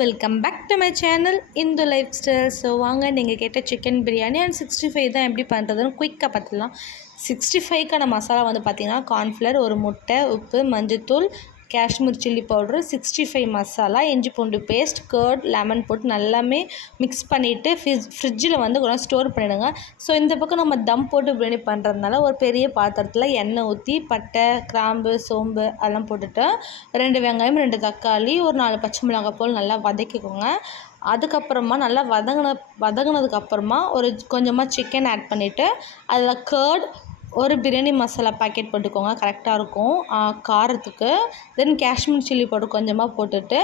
Welcome back to my channel Indhu life style. So வாங்க, நீங்கள் கேட்ட சிக்கன் பிரியாணி அண்ட் 65 தான் எப்படி பண்ணுறதுன்னு குயிக்காக பார்த்துக்கலாம். 65க்கான மசாலா வந்து பார்த்திங்கன்னா கார்ன்ஃப்ளவர், ஒரு முட்டை, உப்பு, மஞ்சத்தூள், காஷ்மீர் சில்லி பவுட்ரு, 65 மசாலா, இஞ்சி பூண்டு பேஸ்ட், கர்ட், லெமன் போட்டு நல்லாமே மிக்ஸ் பண்ணிவிட்டு ஃப்ரிட்ஜில் வந்து கொஞ்சம் ஸ்டோர் பண்ணிவிடுங்க. ஸோ இந்த பக்கம் நம்ம தம் போட்டு பிரியாணி பண்ணுறதுனால ஒரு பெரிய பாத்திரத்தில் எண்ணெய் ஊற்றி பட்டை, கிராம்பு, சோம்பு அதெல்லாம் போட்டுட்டு 2 வெங்காயம், 2 தக்காளி, ஒரு 4 பச்சை மிளகாய் போல் நல்லா வதக்கிக்கோங்க. அதுக்கப்புறமா நல்லா வதங்கினதுக்கப்புறமா ஒரு கொஞ்சமாக சிக்கன் ஆட் பண்ணிவிட்டு அதில் கர்ட், ஒரு பிரியாணி மசாலா பாக்கெட் போட்டுக்கோங்க, கரெக்டாக இருக்கும் காரத்துக்கு. தென் காஷ்மீர் சில்லி பவுடர் கொஞ்சமாக போட்டுட்டு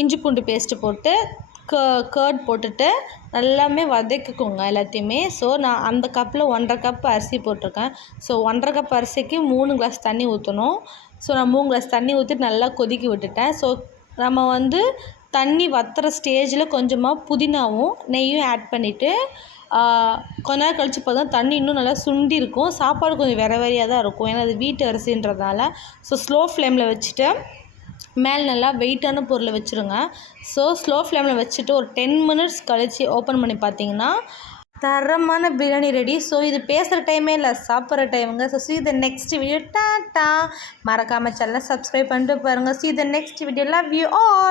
இஞ்சி பூண்டு பேஸ்ட்டு போட்டு கர்ட் போட்டுட்டு எல்லாமே வதக்கிக்கோங்க எல்லாத்தையுமே. ஸோ நான் அந்த கப்பில் 1.5 கப் அரிசி போட்டிருக்கேன். ஸோ 1.5 கப் அரிசிக்கு 3 கிளாஸ் தண்ணி ஊற்றணும். ஸோ நான் 3 கிளாஸ் தண்ணி ஊற்றிட்டு நல்லா கொதிக்க விட்டுட்டேன். ஸோ நம்ம வந்து தண்ணி வற்றுற ஸ்டேஜில் கொஞ்சமாக புதினாவும் நெய்யும் ஆட் பண்ணிவிட்டு கொஞ்ச நேரம் கழித்து பார்த்தா தண்ணி இன்னும் நல்லா சுண்டி இருக்கும். சாப்பாடு கொஞ்சம் வெறையாக தான் இருக்கும், ஏன்னா அது வீட்டு அரிசின்றதுனால. ஸோ ஸ்லோ ஃப்ளேமில் வச்சுட்டு மேலே நல்லா வெயிட்டான பொருளை வச்சுருங்க. ஸோ ஸ்லோ ஃப்ளேமில் வச்சுட்டு ஒரு 10 மினிட்ஸ் கழித்து ஓப்பன் பண்ணி பார்த்தீங்கன்னா தரமான பிரியாணி ரெடி. ஸோ இது பேசுகிற டைமே இல்லை, சாப்பிட்ற டைமுங்க. So see the next video. Tata. மறக்காமல் சேனலை சப்ஸ்கிரைப் பண்ணிட்டு பாருங்கள். see the next video. love you all.